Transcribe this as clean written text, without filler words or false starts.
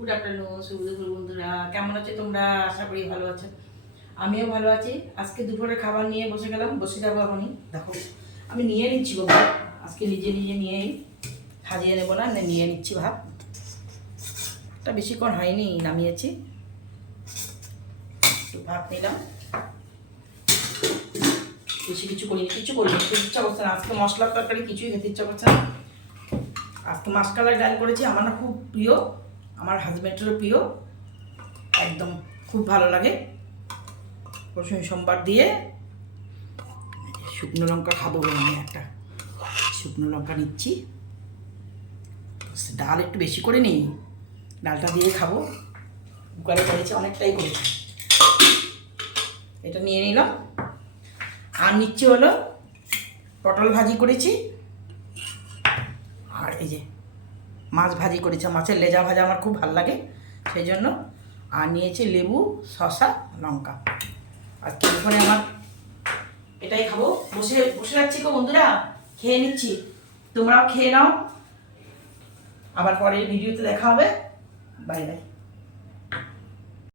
Good afternoon শুভ দুপুর বন্ধুরা, কেমন আছো তোমরা? আশা করি ভালো আছো। আমিও ভালো আছি। আজকে দুপুরে খাবার নিয়ে বসে গেলাম, বসে যাবো এখনই। দেখো আমি নিয়ে নিচ্ছি গো ভাত, আজকে নিজে নিজে নিয়েই সাজিয়ে নেবো না, নিয়ে নিচ্ছি ভাত। একটা বেশিক্ষণ হয়নি নামিয়েছি, একটু ভাত নিলাম। বেশি কিছু করিনি, খেতে ইচ্ছা করছে না আজকে। মশলার তরকারি কিছুই খেতে ইচ্ছা করছে না। আজকে মাসকলাই ডাল করেছি, আমার না খুব প্রিয়, আমার হাজব্যান্ডেরও প্রিয়, একদম খুব ভালো লাগে। রসুন সোমবার দিয়ে শুকনো লঙ্কা খাবো বলে আমি একটা শুকনো লঙ্কা নিচ্ছি। ডাল একটু বেশি করে নিই, ডালটা দিয়ে খাবো। কুকারে করেছি, অনেকটাই করেছি। এটা নিয়ে নিলাম। আর নিচ্ছি হলো পটল ভাজি করেছি, আর এই যে মাছ ভাজি করেছি। মাছের লেজা ভাজা আমার খুব ভালো লাগে, সেই জন্য। আর নিয়েছি লেবু, শসা, লঙ্কা। আর তারপরে আমার এটাই খাবো। বসে বসে যাচ্ছি গো বন্ধুরা, খেয়ে নিচ্ছি। তোমরাও খেয়ে নাও, আবার পরে ভিডিওতে দেখা হবে। Bye bye.